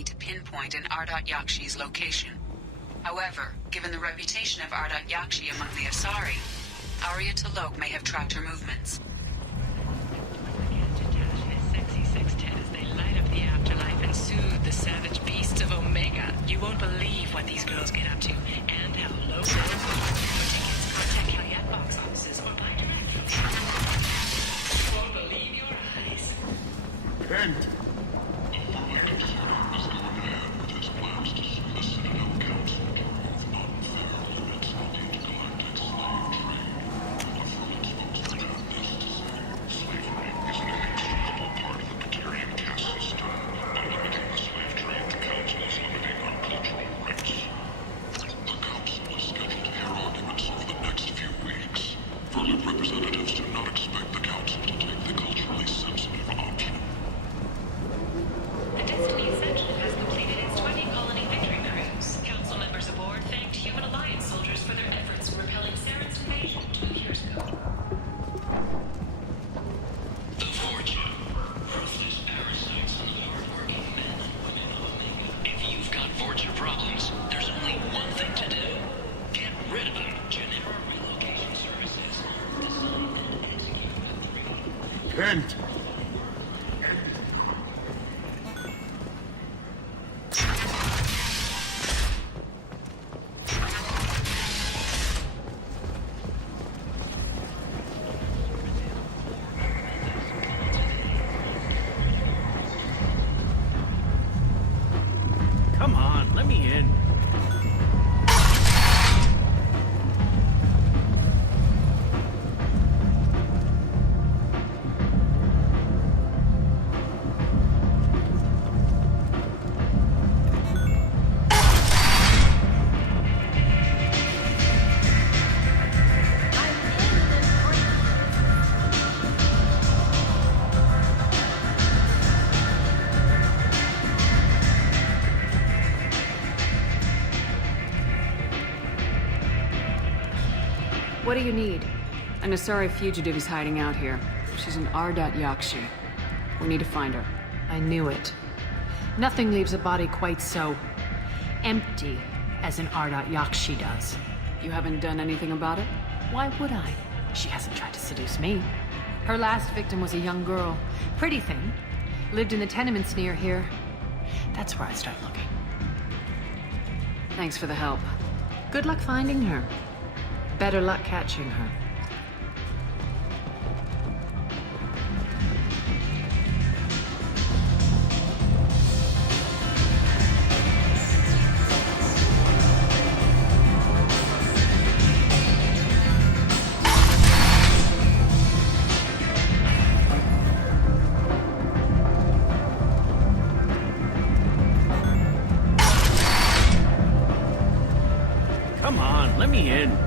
me to pinpoint an Ardat Yakshi's location. However, given the reputation of Ardat Yakshi among the Asari, Arya T'Loak may have tracked her movements. Sexy sextet as they light up the afterlife and soothe the savage beasts of Omega. You won't believe what these girls get up to, and how low they'll go. For tickets, contact Caillette box offices or buy directly. You won't believe your eyes. Kent! Kent! Come on, let me in. What do you need? An Asari fugitive is hiding out here. She's an Ardat Yakshi. We need to find her. I knew it. Nothing leaves a body quite so empty as an Ardat Yakshi does. You haven't done anything about it? Why would I? She hasn't tried to seduce me. Her last victim was a young girl. Pretty thing. Lived in the tenements near here. That's where I start looking. Thanks for the help. Good luck finding her. Better luck catching her. Come on, let me in.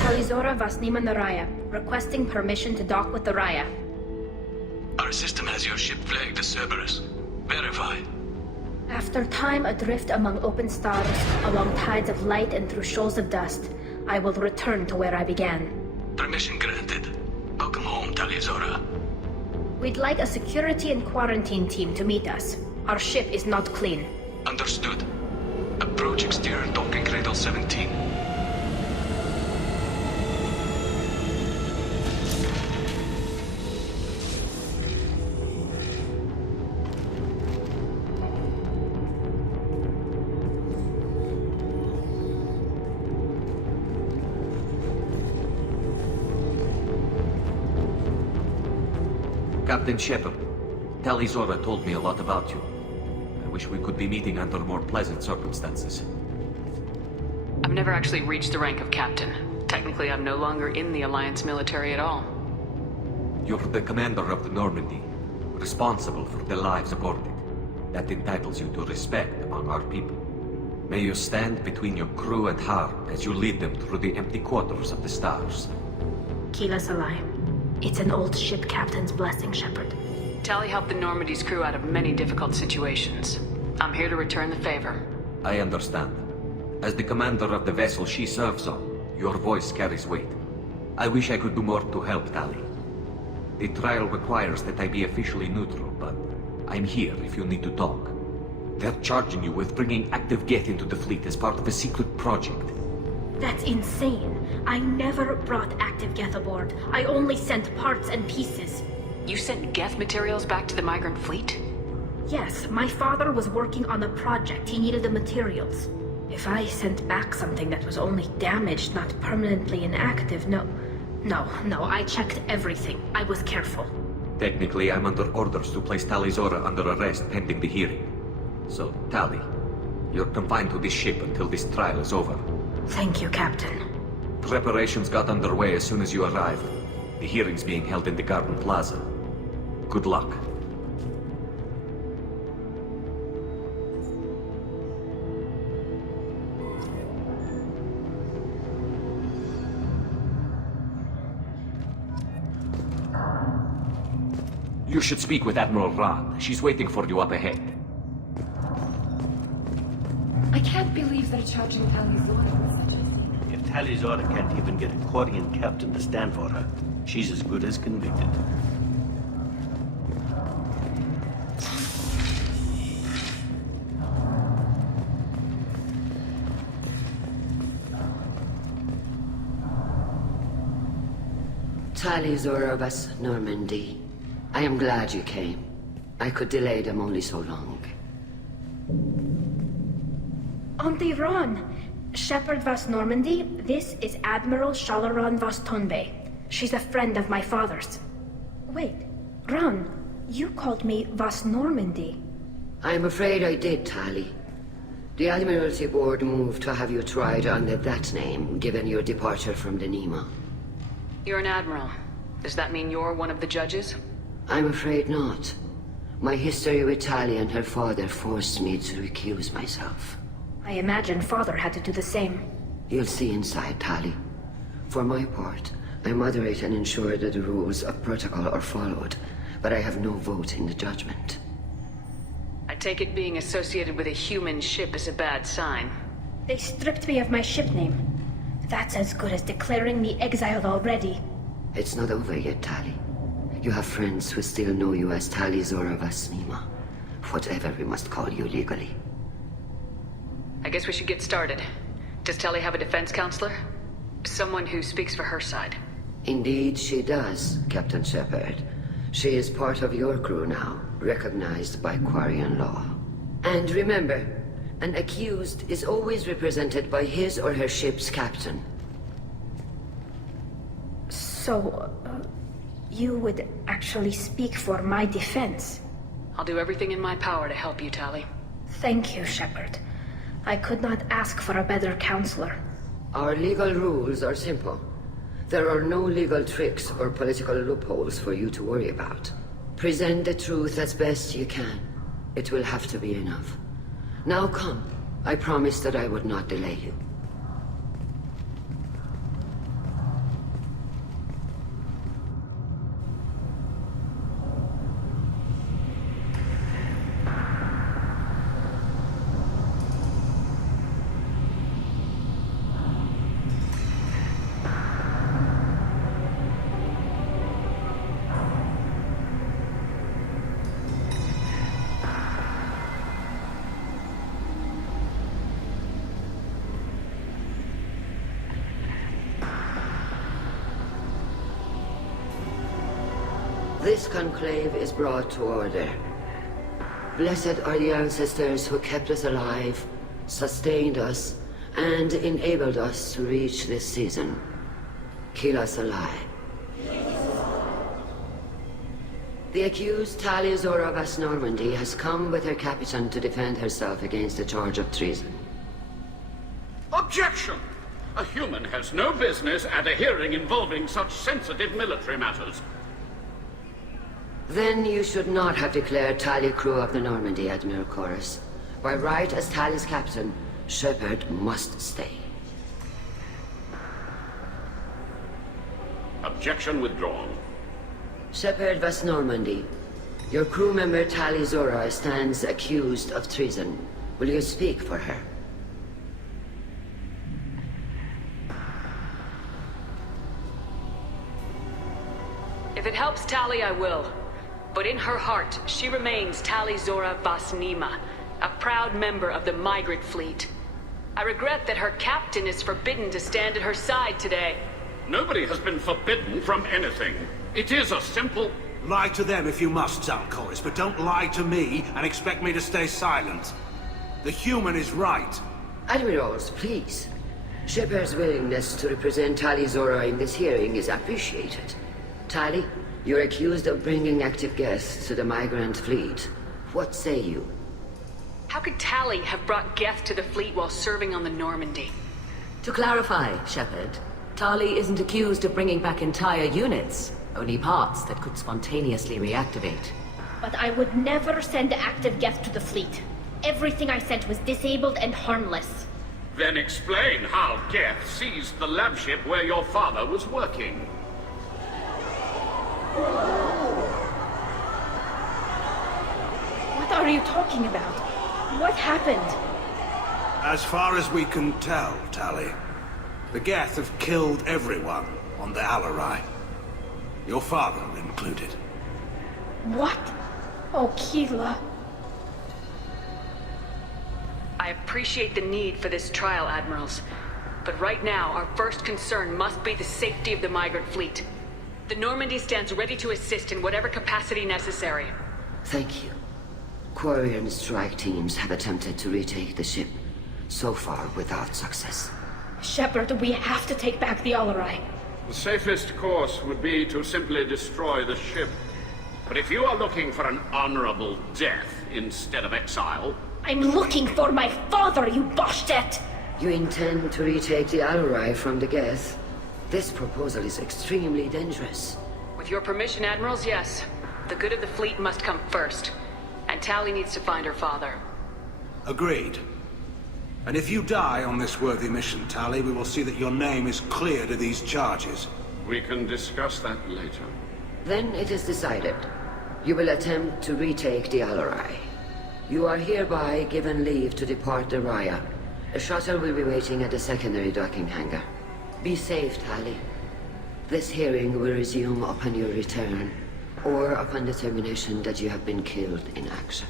Talizora Vasnima Naraya, requesting permission to dock with the Raya. Our system has your ship flagged as Cerberus. Verify. After time adrift among open stars, along tides of light and through shoals of dust, I will return to where I began. Permission granted. Welcome home, Talizora. We'd like a security and quarantine team to meet us. Our ship is not clean. Understood. Approach exterior docking cradle 17. Captain Shepard, Talizora told me a lot about you. I wish we could be meeting under more pleasant circumstances. I've never actually reached the rank of captain. Technically, I'm no longer in the Alliance military at all. You're the commander of the Normandy, responsible for the lives aboard it. That entitles you to respect among our people. May you stand between your crew and harm as you lead them through the empty quarters of the stars. Kila Salai. It's an old ship captain's blessing, Shepard. Tali helped the Normandy's crew out of many difficult situations. I'm here to return the favor. I understand. As the commander of the vessel she serves on, your voice carries weight. I wish I could do more to help Tali. The trial requires that I be officially neutral, but I'm here if you need to talk. They're charging you with bringing active Geth into the fleet as part of a secret project. That's insane. I never brought active Geth aboard. I only sent parts and pieces. You sent Geth materials back to the migrant fleet? Yes, my father was working on a project. He needed the materials. If I sent back something that was only damaged, not permanently inactive, no, I checked everything. I was careful. Technically, I'm under orders to place Talizora under arrest pending the hearing. So, Tali, you're confined to this ship until this trial is over. Thank you, Captain. Preparations got underway as soon as you arrived. The hearing's being held in the Garden Plaza. Good luck. You should speak with Admiral Ran. She's waiting for you up ahead. I can't believe they're charging Talizora with such a thing. If Talizora can't even get a Quarian captain to stand for her, she's as good as convicted. Talizora Vas Normandy. I am glad you came. I could delay them only so long. Auntie Ron! Shepard Vas Normandy, this is Admiral Shalaran Vas Tonbe. She's a friend of my father's. Wait, Ron, you called me Vas Normandy. I'm afraid I did, Tali. The Admiralty Board moved to have you tried under that name, given your departure from the Nima. You're an admiral. Does that mean you're one of the judges? I'm afraid not. My history with Tali and her father forced me to recuse myself. I imagine father had to do the same. You'll see inside, Tali. For my part, I moderate and ensure that the rules of protocol are followed, but I have no vote in the judgment. I take it being associated with a human ship is a bad sign. They stripped me of my ship name. That's as good as declaring me exiled already. It's not over yet, Tali. You have friends who still know you as Talizora Vas Nima. Whatever we must call you legally. I guess we should get started. Does Tali have a defense counselor? Someone who speaks for her side. Indeed she does, Captain Shepard. She is part of your crew now, recognized by Quarian law. And remember, an accused is always represented by his or her ship's captain. So, you would actually speak for my defense. I'll do everything in my power to help you, Tali. Thank you, Shepard. I could not ask for a better counselor. Our legal rules are simple. There are no legal tricks or political loopholes for you to worry about. Present the truth as best you can. It will have to be enough. Now come. I promised that I would not delay you. This conclave is brought to order. Blessed are the ancestors who kept us alive, sustained us, and enabled us to reach this season. Keep us alive. The accused Tali Zora Vas Normandy has come with her captain to defend herself against a charge of treason. Objection! A human has no business at a hearing involving such sensitive military matters. Then you should not have declared Tali crew of the Normandy, Admiral Chorus. By right as Tali's captain, Shepard must stay. Objection withdrawn. Shepard Vas Normandy, your crew member Tali Zora stands accused of treason. Will you speak for her? If it helps Tali, I will. But in her heart, she remains Tali Zora Vas Nima, a proud member of the Migrant Fleet. I regret that her captain is forbidden to stand at her side today. Nobody has been forbidden from anything. It is a simple... Lie to them if you must, Zalcoris, but don't lie to me and expect me to stay silent. The human is right. Admirals, please. Shepard's willingness to represent Tali Zora in this hearing is appreciated. Tali, you're accused of bringing active guests to the Migrant Fleet. What say you? How could Tali have brought Geth to the fleet while serving on the Normandy? To clarify, Shepard, Tali isn't accused of bringing back entire units, only parts that could spontaneously reactivate. But I would never send active Geth to the fleet. Everything I sent was disabled and harmless. Then explain how Geth seized the lab ship where your father was working. What are you talking about? What happened? As far as we can tell, Tali, the Geth have killed everyone on the Alarai. Your father included. What? Oh, Keela. I appreciate the need for this trial, Admirals. But right now, our first concern must be the safety of the Migrant Fleet. The Normandy stands ready to assist in whatever capacity necessary. Thank you. Quarian strike teams have attempted to retake the ship, so far without success. Shepard, we have to take back the Alarai. The safest course would be to simply destroy the ship. But if you are looking for an honorable death instead of exile... I'm looking for my father, you Boshtet! You intend to retake the Alarai from the Geth? This proposal is extremely dangerous. With your permission, Admirals, yes. The good of the fleet must come first. And Tali needs to find her father. Agreed. And if you die on this worthy mission, Tali, we will see that your name is cleared of these charges. We can discuss that later. Then it is decided. You will attempt to retake the Alarai. You are hereby given leave to depart the Raya. A shuttle will be waiting at the secondary docking hangar. Be safe, Tali. This hearing will resume upon your return, or upon determination that you have been killed in action.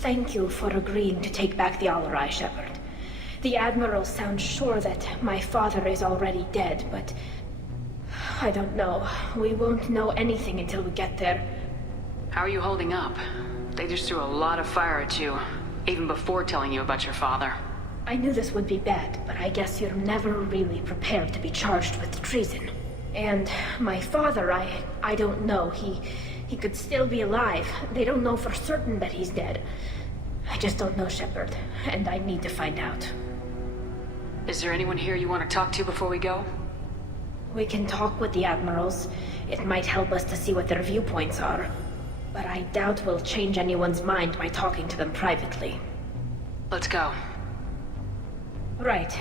Thank you for agreeing to take back the Alarai, Shepard. The Admiral sounds sure that my father is already dead, but I don't know. We won't know anything until we get there. How are you holding up? They just threw a lot of fire at you, even before telling you about your father. I knew this would be bad, but I guess you're never really prepared to be charged with treason. And my father, I don't know. He could still be alive. They don't know for certain that he's dead. I just don't know, Shepard, and I need to find out. Is there anyone here you want to talk to before we go? We can talk with the admirals. It might help us to see what their viewpoints are. But I doubt we'll change anyone's mind by talking to them privately. Let's go. Right.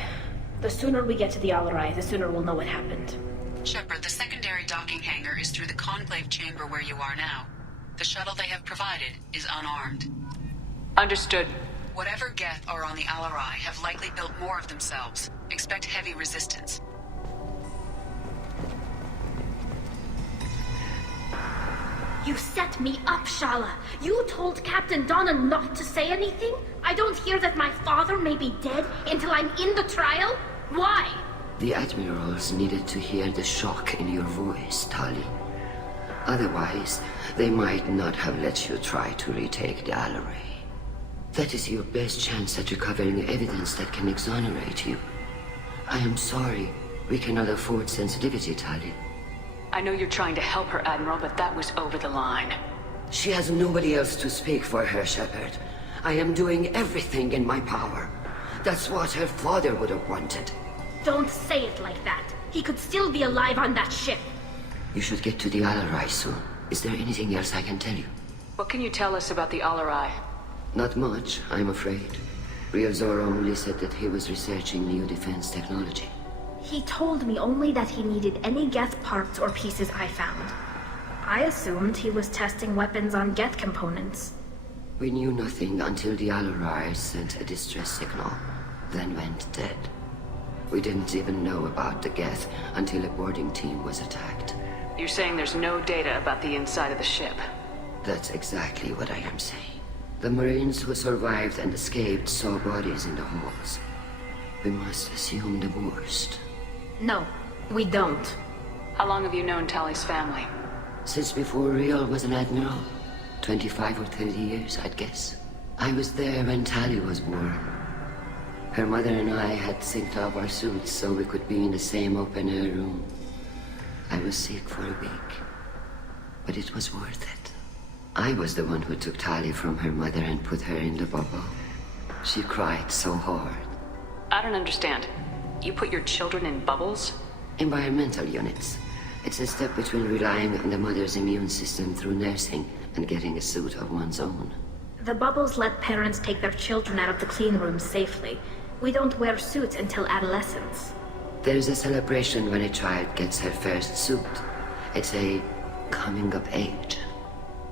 The sooner we get to the Alarai, the sooner we'll know what happened. Shepard, the secondary docking hangar is through the conclave chamber where you are now. The shuttle they have provided is unarmed. Understood. Whatever Geth are on the Alarai have likely built more of themselves. Expect heavy resistance. You set me up, Shala. You told Captain Donna not to say anything? I don't hear that my father may be dead until I'm in the trial? Why? The admirals needed to hear the shock in your voice, Tali. Otherwise, they might not have let you try to retake the Alarai. That is your best chance at recovering evidence that can exonerate you. I am sorry. We cannot afford sensitivity, Tali. I know you're trying to help her, Admiral, but that was over the line. She has nobody else to speak for her, Shepard. I am doing everything in my power. That's what her father would have wanted. Don't say it like that. He could still be alive on that ship. You should get to the Alarai soon. Is there anything else I can tell you? What can you tell us about the Alarai? Not much, I'm afraid. Ryozora only said that he was researching new defense technology. He told me only that he needed any Geth parts or pieces I found. I assumed he was testing weapons on Geth components. We knew nothing until the Alarai sent a distress signal, then went dead. We didn't even know about the Geth until a boarding team was attacked. You're saying there's no data about the inside of the ship? That's exactly what I am saying. The Marines who survived and escaped saw bodies in the halls. We must assume the worst. No, we don't. How long have you known Tali's family? Since before Riel was an admiral. 25 or 30 years, I'd guess. I was there when Tali was born. Her mother and I had synced up our suits so we could be in the same open-air room. I was sick for a week, but it was worth it. I was the one who took Tali from her mother and put her in the bubble. She cried so hard. I don't understand. You put your children in bubbles? Environmental units. It's a step between relying on the mother's immune system through nursing and getting a suit of one's own. The bubbles let parents take their children out of the clean rooms safely. We don't wear suits until adolescence. There's a celebration when a child gets her first suit. It's a coming of age.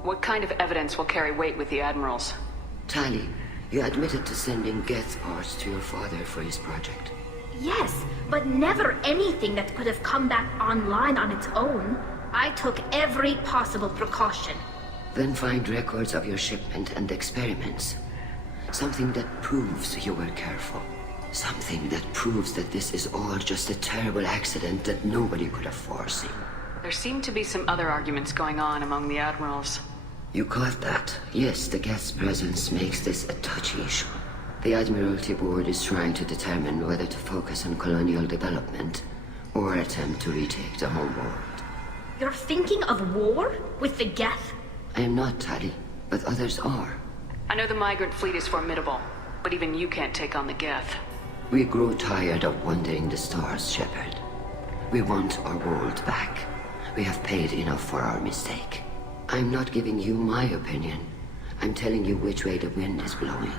What kind of evidence will carry weight with the admirals? Tali, you admitted to sending Geth parts to your father for his project. Yes, but never anything that could have come back online on its own. I took every possible precaution. Then find records of your shipment and experiments. Something that proves you were careful. Something that proves that this is all just a terrible accident that nobody could have foreseen. There seem to be some other arguments going on among the admirals. You caught that? Yes, the Geth's presence makes this a touchy issue. The Admiralty Board is trying to determine whether to focus on colonial development or attempt to retake the home world. You're thinking of war? With the Geth? I am not, Tali, but others are. I know the migrant fleet is formidable, but even you can't take on the Geth. We grow tired of wandering the stars, Shepard. We want our world back. We have paid enough for our mistake. I'm not giving you my opinion. I'm telling you which way the wind is blowing.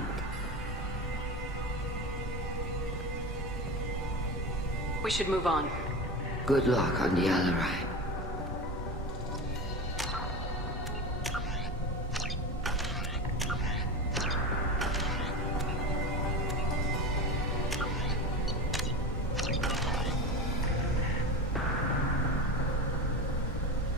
We should move on. Good luck on the Alarai.